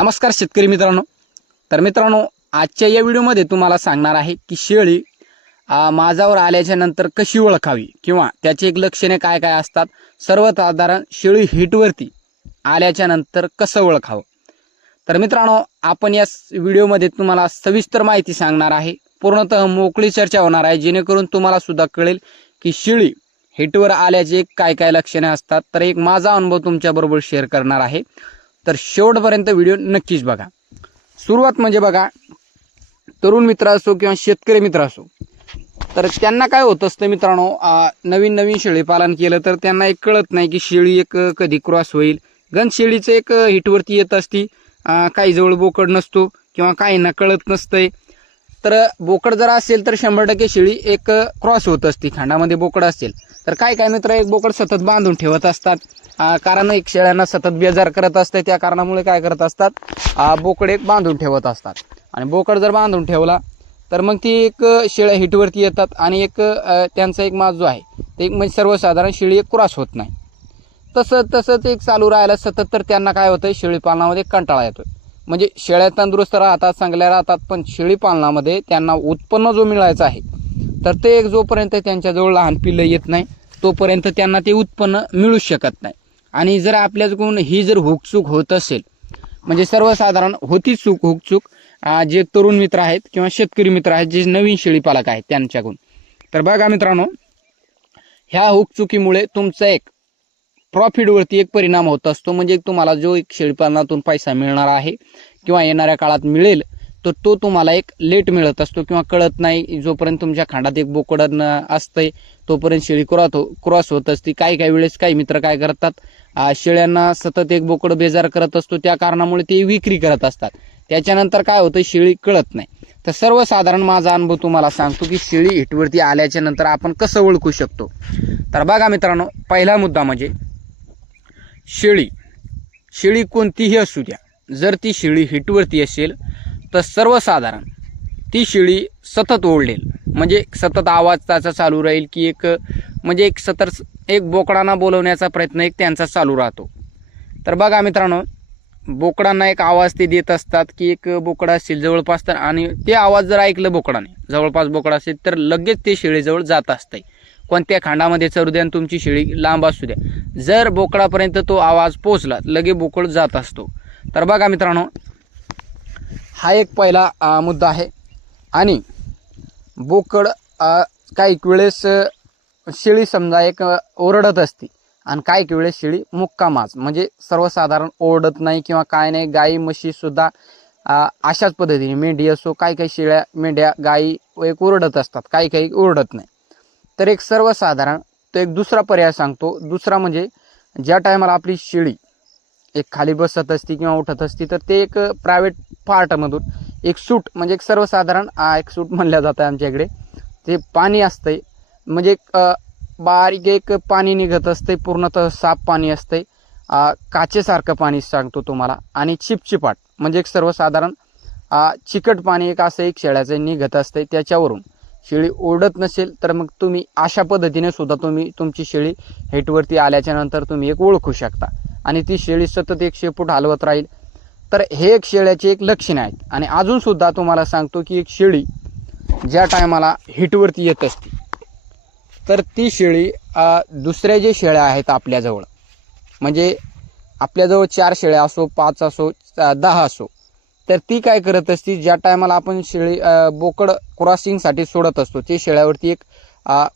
नमस्कार शेतकरी मित्रांनो। तर मित्रांनो, आजच्या या व्हिडिओमध्ये तुम्हाला सांगणार आहे की शेळी माझ्यावर आल्याच्या नंतर कशी ओळखावी किंवा त्याची एक लक्षणे काय काय असतात। सर्वसाधारण शेळी हिटवरती आल्याच्या नंतर कसं ओळखावं। तर मित्रांनो, आपण या व्हिडिओमध्ये तुम्हाला सविस्तर माहिती सांगणार आहे। पूर्णतः मोकळी चर्चा होणार आहे, जेणेकरून तुम्हाला सुद्धा कळेल की शेळी हिटवर आल्याचे काय काय लक्षणे असतात। तर एक माझा अनुभव तुमच्याबरोबर शेअर करणार आहे, तर शेवटपर्यंत व्हिडिओ नक्कीच बघा। सुरुवात म्हणजे बघा, तरुण मित्र असो किंवा शेतकरी मित्र असो, तर त्यांना काय होत असतं मित्रांनो, नवीन नवीन शेळी पालन केलं तर त्यांना एक कळत नाही की शेळी एक कधी क्रॉस होईल। गण शेळीचं एक हिटवरती येत असती, काही जवळ बोकड नसतो किंवा काहींना कळत नसतंय। तर बोकड जर असेल तर 100% शेळी एक क्रॉस होत असती। खांडामध्ये बोकड असेल तर काय काय मित्र एक बोकड सतत बांधून ठेवत असतात, कारण एक शेळ्यांना सतत बेजार करत असते। त्या कारणामुळे काय करत असतात, बोकड एक बांधून ठेवत असतात। आणि बोकड जर बांधून ठेवला तर मग ती एक शेळ्या हिटवरती येतात आणि एक त्यांचा एक माज जो आहे ते एक म्हणजे सर्वसाधारण शेळी एक क्रॉस होत नाही। तसंच एक चालू राहायला सतत, तर त्यांना काय होतंय, शेळी पालनामध्ये कंटाळा येतोय। म्हणजे शेळ्या तंदुरुस्त राहतात, चांगल्या राहतात, पण शेळी पालनामध्ये त्यांना उत्पन्न जो मिळायचं आहे तर ते एक जोपर्यंत त्यांच्याजवळ लहान पिल्लं येत नाही तोपर्यंत त्यांना ते उत्पन्न मिळू शकत नाही। आणि जर आपल्याकडून ही जर हुकचूक होत असेल, म्हणजे सर्वसाधारण होती चूक हुकचूक, जे तरुण मित्र आहेत किंवा शेतकरी मित्र आहेत, जे नवीन शेळी पालक आहेत त्यांच्याकडून, तर बघा मित्रांनो, ह्या हुकचुकीमुळे तुमचा एक प्रॉफिटवरती एक परिणाम होत असतो। म्हणजे तुम्हाला जो एक शेळीपालनातून पैसा मिळणार आहे किंवा येणाऱ्या काळात मिळेल, तर तो तुम्हाला एक लेट मिळत असतो किंवा कळत नाही। जोपर्यंत तुमच्या खांडात एक बोकड असतंय तोपर्यंत शेळी क्रॉस होत असते। काही वेळेस काही मित्र काय करतात, शेळ्यांना सतत एक बोकड बेजार करत असतो, त्या कारणामुळे ते विक्री करत असतात। त्याच्यानंतर काय होतं, शेळी कळत नाही। तर सर्वसाधारण माझा अनुभव तुम्हाला सांगतो की शेळी हिटवरती आल्याच्या नंतर आपण कसं ओळखू शकतो। तर बघा मित्रांनो, पहिला मुद्दा म्हणजे शेळी कोणतीही असू द्या, जर ती शेळी हिटवरती असेल तर सर्वसाधारण ती शेळी सतत ओरडेल। म्हणजे सतत आवाज त्याचा चालू राहील की एक म्हणजे एक सतत एक बोकडांना बोलवण्याचा प्रयत्न एक त्यांचा चालू राहतो। तर बघा मित्रांनो, बोकडांना एक आवाज ते देत असतात की एक बोकड असेल जवळपास, तर आणि ते आवाज जर ऐकलं बोकडाने, जवळपास बोकड असेल तर लगेच ते शेळीजवळ जात असते। कोणत्या खांडामध्ये चरू द्या, तुमची शेळी लांब असू द्या, जर बोकडापर्यंत तो आवाज पोहोचला लगे बोकड जात असतो। तर बघा मित्रांनो, हा एक पहिला मुद्दा आहे। आणि बोकड काही वेळेस शेळी समजा एक ओरडत असते आणि काही वेळेस शेळी मुक्कामाच, म्हणजे सर्वसाधारण ओरडत नाही किंवा काय नाही। गाई म्हशी सुद्धा अशाच पद्धतीने, मेंढी असो, काही शेळ्या मेंढ्या गाई एक ओरडत असतात, काही ओरडत नाही। तर एक सर्वसाधारण तो एक दुसरा पर्याय सांगतो। दुसरा म्हणजे ज्या टायमाला आपली शेळी एक खाली बसत असती किंवा उठत असती, तर ते एक प्रायव्हेट पार्टमधून एक सूट, म्हणजे एक सर्वसाधारण एक सूट म्हणल्या जातं आमच्या इकडे, ते पाणी असतंय। म्हणजे एक बारीक एक पाणी निघत असते, पूर्णतः साफ पाणी असते, काचेसारखं पाणी सांगतो तुम्हाला। आणि चिपचिपाट म्हणजे एक सर्वसाधारण चिकट पाणी एक असं एक शेळ्याचं निघत असते। त्याच्यावरून शेळी ओरडत नसेल तर मग तुम्ही अशा पद्धतीने सुद्धा तुमची शेळी हिटवरती आल्याच्या नंतर तुम्ही एक ओळखू शकता। आणि ती शेळी सतत एक शेपूट हलवत राहील, तर हे एक शेळ्याचे एक लक्षणे आहेत। आणि अजून सुद्धा तुम्हाला सांगतो की एक शेळी ज्या टायमाला हिटवरती येत असते तर ती शेळी दुसऱ्या जे शेळ्या आहेत आपल्याजवळ, म्हणजे आपल्याजवळ 4 शेळ्या असो, 5 असो, 10 असो, तर ती काय करत असती, ज्या टायमाला आपण शेळी बोकड क्रॉसिंगसाठी सोडत असतो ते शेळ्यावरती एक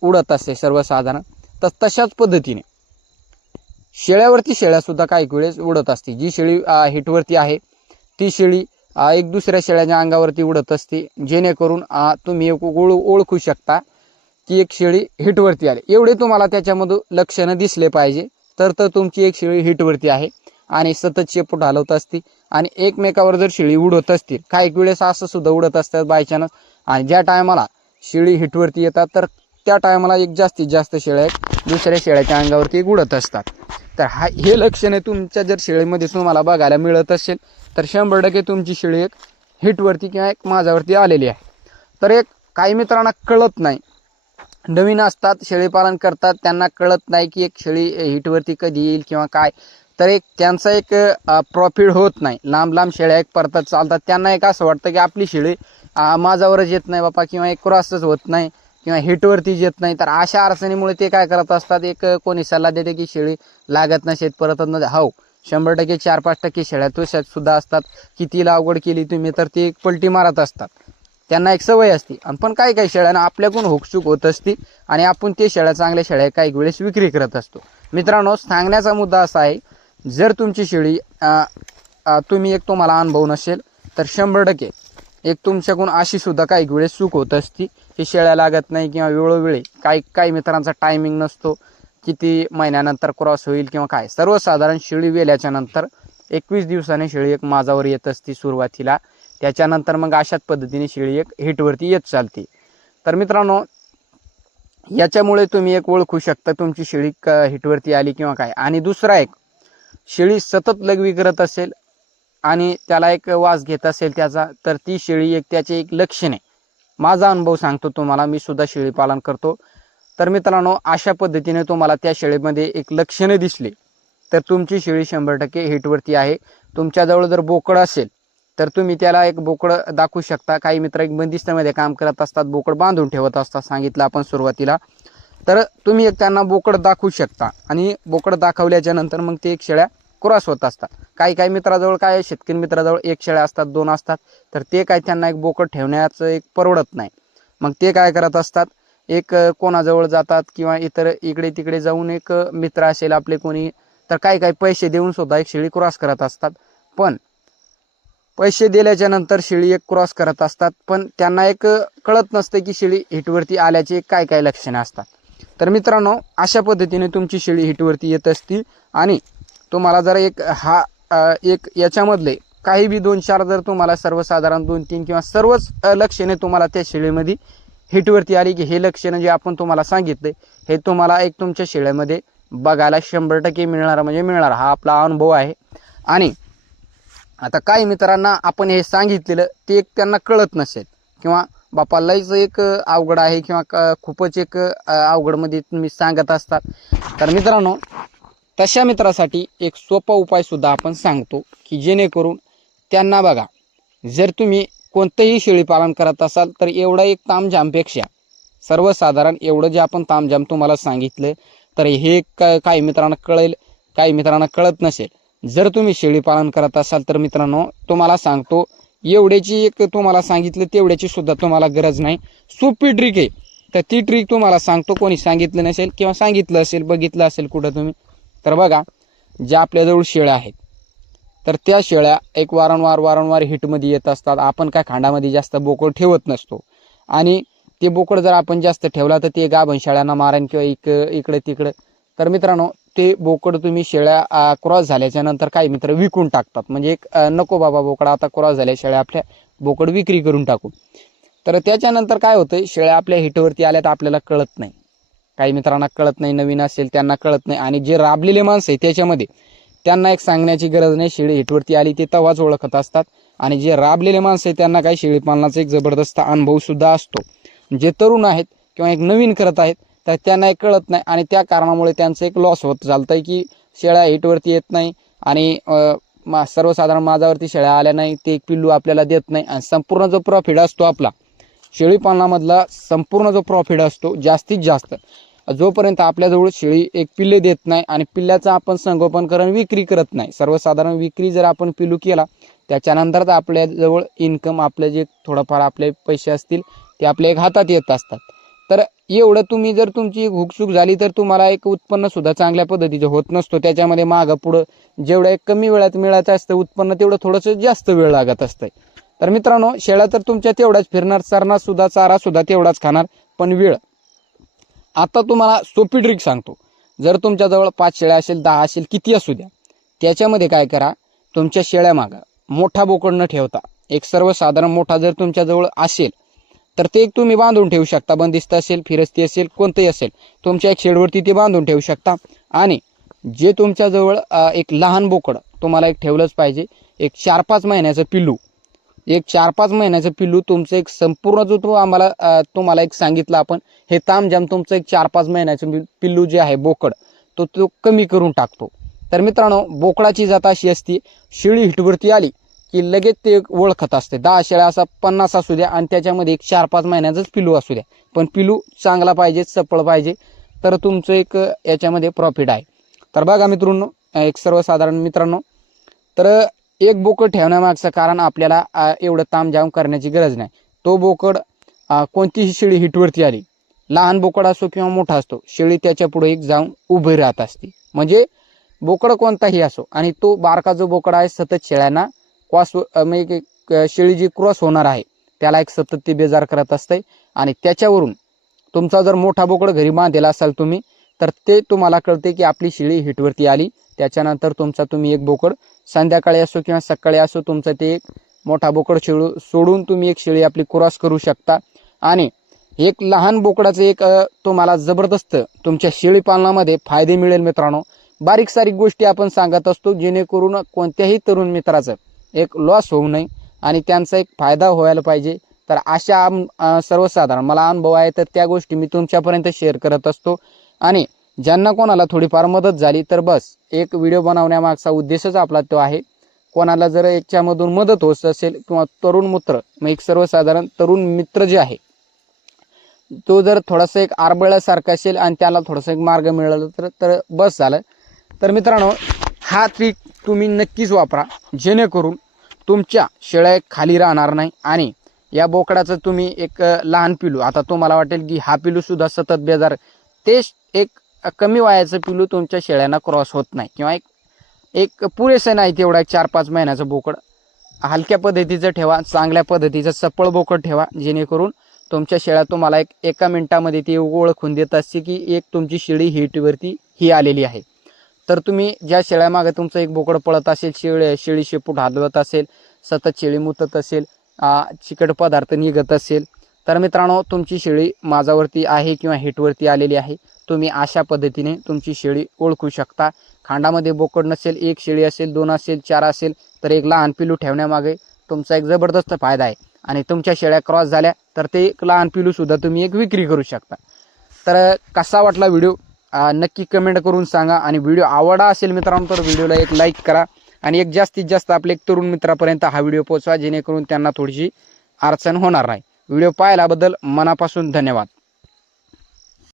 उडत असते सर्वसाधारण, तर तशाच पद्धतीने शेळ्या सुद्धा काही वेळेस उडत असते। जी शेळी हिटवरती आहे ती शेळी एक दुसऱ्या शेळ्याच्या अंगावरती उडत असते, जेणेकरून तुम्ही एक ओळखू शकता की एक शेळी हिटवरती आली। एवढे तुम्हाला त्याच्यामधून लक्षणं दिसले पाहिजे, तर तुमची एक शेळी हिटवरती आहे आणि सतत शेपूट हलवत असते। आणि एकमेकावर जर शेळी उडत असतील, काही वेळेस असं सुद्धा उडत असतात बायचान्स, आणि ज्या टायमाला शेळी हिटवरती येतात तर त्या टायमाला एक जास्तीत जास्त शेळ्या दुसऱ्या शेळ्याच्या अंगावरती उडत असतात। तर हे लक्षणे तुमच्या जर शेळीमध्ये तुम्हाला बघायला मिळत असेल तर 100% तुमची शेळी एक हिटवरती किंवा एक माझ्यावरती आलेली आहे। तर एक काही मित्रांना कळत नाही, नवीन असतात, शेळी पालन करतात, त्यांना कळत नाही की एक शेळी हिटवरती कधी येईल किंवा काय, तर एक त्यांचा एक प्रॉफिट होत नाही. लांब लांब शेळ्या एक परतात चालतात, त्यांना एक असं वाटतं की आपली शेळी माझ्यावरच येत नाही बापा, किंवा एक क्रॉसच होत नाही, किंवा हिटवरतीच येत नाही. तर अशा अडचणीमुळे ते काय करत असतात, एक कोणी सल्ला देते की शेळी लागत नसेल परतत नसे. हो 100% 4-5% शेळ्या तुझ्यात सुद्धा असतात, किती लागवड केली तुम्ही तर ते एक पलटी मारत असतात, त्यांना एक सवय असते. पण काही काही शेळ्यांना आपल्याकडून हुकचूक होत असते आणि आपण ते शेळ्या चांगल्या शेळ्या काही वेळेस विक्री करत असतो. मित्रांनो, सांगण्याचा मुद्दा असा आहे, जर तुमची शेळी तुम्ही एक तुम्हाला अनुभव नसेल तर 100% एक तुमच्याकडून अशी सुद्धा काही वेळेस चूक होत असती की शेळ्या लागत नाही, किंवा वेळोवेळी काही मित्रांचा टायमिंग नसतो, किती महिन्यानंतर क्रॉस होईल किंवा काय. सर्वसाधारण शेळी वेल्याच्या नंतर 21 दिवसाने शेळी एक माझावर येत असते सुरुवातीला, त्याच्यानंतर मग अशाच पद्धतीने शेळी एक हिटवरती येत चालते. तर मित्रांनो, याच्यामुळे तुम्ही एक ओळखू शकता तुमची शेळी हिटवरती आली किंवा काय. आणि दुसरा एक, शेळी सतत लघवी करत असेल आणि त्याला एक वास घेत असेल त्याचा, तर ती शेळी एक त्याचे एक लक्षण आहे. माझा अनुभव सांगतो तुम्हाला, मी सुद्धा शेळी पालन करतो. तर मित्रांनो, अशा पद्धतीने तुम्हाला त्या शेळीमध्ये एक लक्षणे दिसली तर तुमची शेळी 100% हिटवरती आहे. तुमच्याजवळ जर बोकड असेल तर तुम्ही त्याला एक बोकड दाखवू शकता. काही मित्र एक बंदिस्तामध्ये काम करत असतात, बोकड बांधून ठेवत असतात, सांगितलं आपण सुरुवातीला. तर तुम्ही एक त्यांना बोकड दाखवू शकता आणि बोकड दाखवल्याच्या नंतर मग ते एक शेळ्या क्रॉस होत असतात. काही काही मित्राजवळ काय, शेतकरी मित्राजवळ एक शेळ्या असतात, 2 असतात, तर ते काय त्यांना एक बोकड ठेवण्याचं एक परवडत नाही. मग ते काय करत असतात, एक कोणाजवळ जातात किंवा इतर इकडे तिकडे जाऊन एक मित्र असेल आपले कोणी, तर काही काही पैसे देऊन सुद्धा एक शेळी क्रॉस करत असतात. पण पैसे दिल्याच्या नंतर शेळी एक क्रॉस करत असतात, पण त्यांना एक कळत नसते की शेळी हिटवरती आल्याचे काय काय लक्षणे असतात. तर मित्रांनो, अशा पद्धतीने तुमची शेळी हिटवरती येत असती आणि तुम्हाला जर एक एक याच्यामधले काही बी 2-4 जर तुम्हाला सर्वसाधारण 2-3 किंवा सर्वच लक्षणे तुम्हाला त्या शेळीमध्ये हिटवरती आली, की हे लक्षणं जे आपण तुम्हाला सांगितले हे तुम्हाला एक तुमच्या शेळ्यामध्ये बघायला 100% मिळणार म्हणजे मिळणार, हा आपला अनुभव आहे. आणि आता काही मित्रांना आपण हे सांगितलेलं ते एक त्यांना कळत नसेल, किंवा बापा लयच एक अवघड आहे, किंवा खूपच एक अवघडमध्ये तुम्ही सांगत असतात. तर मित्रांनो, तशा मित्रासाठी एक सोपा उपाय सुद्धा आपण सांगतो, की जेणेकरून त्यांना बघा, जर तुम्ही कोणतंही शेळी पालन करत असाल तर एवढा एक तामझामपेक्षा सर्वसाधारण एवढं जे आपण तामझाम तुम्हाला सांगितलं तर हे काही मित्रांना कळेल, काही मित्रांना कळत नसेल. जर तुम्ही शेळी पालन करत असाल तर मित्रांनो, तुम्हाला सांगतो, एवढ्याची एक तुम्हाला सांगितलं तेवढ्याची सुद्धा तुम्हाला गरज नाही. सोपी ट्रिक आहे. तर ती ट्रिक तुम्हाला सांगतो, कोणी सांगितलं नसेल किंवा सांगितलं असेल, बघितलं असेल कुठं तुम्ही, तर बघा, ज्या आपल्याजवळ शेळ्या आहेत तर त्या शेळ्या एक वारंवार हिटमध्ये येत असतात. आपण काय खांडामध्ये जास्त बोकड ठेवत नसतो, आणि ते बोकड जर आपण जास्त ठेवला तर ते गाभण शेळ्यांना मारेन किंवा इकडे तिकडे. तर मित्रांनो, ते बोकड तुम्ही शेळ्या क्रॉस झाल्याच्या नंतर काही मित्र विकून टाकतात, म्हणजे एक नको बाबा बोकड आता क्रॉस झाल्या शेळ्या आपल्या, बोकड विक्री करून टाकू. तर त्याच्यानंतर काय होतं, शेळ्या आपल्या हिटवरती आल्या तर आपल्याला कळत नाही. काही मित्रांना कळत नाही, नवीन असेल त्यांना कळत नाही, आणि जे राबलेले माणसं आहे त्याच्यामध्ये त्यांना एक सांगण्याची गरज नाही, शेळी हिटवरती आली ते तेव्हाच ओळखत असतात. आणि जे राबलेले माणसं आहे त्यांना काही शेळी पालनाचा एक जबरदस्त अनुभव सुद्धा असतो. जे तरुण आहेत किंवा एक नवीन करत आहेत तर त्यांना एक कळत नाही, आणि त्या कारणामुळे त्यांचं एक लॉस होत चालतंय, की शेळ्या हिटवरती येत नाही आणि सर्वसाधारण माझ्यावरती शेळ्या आल्या नाही, ते एक पिल्लू आपल्याला देत नाही. आणि संपूर्ण जो प्रॉफिट असतो आपला शेळी पालनामधला, संपूर्ण जो प्रॉफिट असतो जास्तीत जास्त, जोपर्यंत आपल्याजवळ शेळी एक पिल्ले देत नाही आणि पिल्ल्याचं आपण संगोपन करून विक्री करत नाही, सर्वसाधारण विक्री जर आपण पिल्लू केला त्याच्यानंतर आपल्याजवळ इन्कम, आपले जे थोडंफार आपले पैसे असतील ते आपल्या एक हातात येत असतात. तर एवढं तुम्ही जर तुमची हुकसूक झाली तर तुम्हाला एक उत्पन्न सुद्धा चांगल्या पद्धतीचं होत नसतो. त्याच्यामध्ये मागं पुढं जेवढं एक कमी वेळात मिळायचं असतं उत्पन्न, तेवढं थोडंसं जास्त वेळ लागत असतं. तर मित्रांनो, शेळ्या तर तुमच्या तेवढ्याच फिरणार, चरणार सुद्धा, चारा सुद्धा तेवढाच खाणार, पण वेळ. आता तुम्हाला सोपी ट्रिक सांगतो. जर तुमच्याजवळ 5 शेळ्या असेल, 10 असेल, किती असू द्या, त्याच्यामध्ये काय करा, तुमच्या शेळ्या मागं मोठा बोकड न ठेवता एक सर्वसाधारण मोठा जर तुमच्याजवळ असेल तर ते एक तुम्ही बांधून ठेवू शकता. बंदिस्त असेल, फिरस्ती असेल, कोणतंही असेल, तुमच्या एक शेडवरती ते बांधून ठेवू शकता. आणि जे तुमच्याजवळ एक लहान बोकड तुम्हाला एक ठेवलंच पाहिजे, एक 4-5 महिन्याचं पिल्लू, एक 4-5 महिन्याचं पिल्लू तुमचं एक संपूर्ण जो तो आम्हाला तुम्हाला एक सांगितलं आपण, हे तामझाम तुमचं एक 4-5 महिन्याचं पिल्लू जे आहे बोकड, तो कमी करून टाकतो. तर मित्रांनो बोकडाची जात अशी असती, शेळी हिटवरती आली की लगेच ते ओळखत असते. 10 शेळ्या असा 50 असू द्या आणि त्याच्यामध्ये एक 4-5 महिन्याचंच पिलू असू द्या, पण पिलू चांगला पाहिजे, चपळ पाहिजे, तर तुमचं एक याच्यामध्ये प्रॉफिट आहे. तर बघा मित्रांनो, एक सर्वसाधारण मित्रांनो, तर एक बोकड ठेवण्यामागचं कारण आपल्याला एवढं तामझाम करण्याची गरज नाही. तो बोकड कोणतीही शेळी हिटवरती आली, लहान बोकड असो किंवा मोठा असतो, शेळी त्याच्या पुढे एक जाऊन उभी राहत असते. म्हणजे बोकड कोणताही असो, आणि तो बारका जो बोकड आहे सतत शेळ्यांना म्हणजे शेळी जी क्रॉस होणार आहे त्याला एक सतत ते बेजार करत असते. आणि त्याच्यावरून तुमचा जर मोठा बोकड घरी बांधलेला असाल तुम्ही, तर ते तुम्हाला कळते की आपली शेळी हिटवरती आली. त्याच्यानंतर तुमचा तुम्ही एक बोकड संध्याकाळी असो किंवा सकाळी असो, तुमचं ते एक मोठा बोकड सोडून तुम्ही एक शेळी आपली क्रॉस करू शकता. आणि एक लहान बोकडाचं एक तुम्हाला जबरदस्त तुमच्या शेळी पालनामध्ये फायदे मिळेल मित्रांनो. बारीक सारीक गोष्टी आपण सांगत असतो जेणेकरून कोणत्याही तरुण मित्राचं एक लॉस होऊ नये आणि त्यांचा एक फायदा व्हायला पाहिजे. तर अशा सर्वसाधारण मला अनुभव आहे, तर त्या गोष्टी मी तुमच्यापर्यंत शेअर करत असतो. आणि ज्यांना कोणाला थोडीफार मदत झाली तर बस, एक व्हिडिओ बनवण्यामागचा उद्देशच आपला तो आहे. कोणाला जर याच्यामधून मदत होत असेल किंवा तरुण मित्र, मग एक सर्वसाधारण तरुण मित्र जे आहे तो जर थोडासा एक आरबळल्यासारखा असेल आणि त्याला थोडासा एक मार्ग मिळाला तर बस झालं. तर मित्रांनो, हा ट्रिक तुम्ही नक्कीच वापरा, जेणेकरून तुमच्या शेळ्या खाली राहणार नाही. आणि या बोकडाचं तुम्ही एक लहान पिलू, आता तुम्हाला वाटेल की हा पिलू सुद्धा सतत बेजार, ते एक कमी वयाचं पिलू तुमच्या शेळ्यांना क्रॉस होत नाही, किंवा एक पुरेसं नाही तेवढा 4-5 महिन्याचं बोकड हलक्या पद्धतीचं ठेवा, चांगल्या पद्धतीचं चपळ बोकड ठेवा, जेणेकरून तुमच्या शेळ्या तुम्हाला एका मिनिटामध्ये ती ओळखून देत असते की एक तुमची शेळी हिटवरती ही आलेली आहे. तर तुम्ही ज्या शेळ्यामागे तुमचं एक बोकड पळत असेल, शेळी शेपूट हलवत असेल, सतत शेळी मुतत असेल, चिकट पदार्थ निघत असेल, तर मित्रांनो तुमची शेळी माझावरती आहे किंवा हिटवरती आलेली आहे. तुम्ही अशा पद्धतीने तुमची शेळी ओळखू शकता. खांडामध्ये बोकड नसेल, एक शेळी असेल, 2 असेल, 4 असेल, तर एक लहान पिलू ठेवण्यामागे तुमचा एक जबरदस्त फायदा आहे. आणि तुमच्या शेळ्या क्रॉस झाल्या तर ते एक लहान पिलू सुद्धा तुम्ही एक विक्री करू शकता. तर कसा वाटला व्हिडिओ नक्की कमेंट करून सांगा. आणि व्हिडिओ आवडला असेल मित्रांनो तर व्हिडिओला एक लाईक करा आणि एक जास्तीत जास्त आपले एक तरुण मित्रापर्यंत हा व्हिडिओ पोहोचवा, जेणेकरून त्यांना थोडीशी अडचण होणार नाही. व्हिडिओ पाहिल्याबद्दल मनापासून धन्यवाद.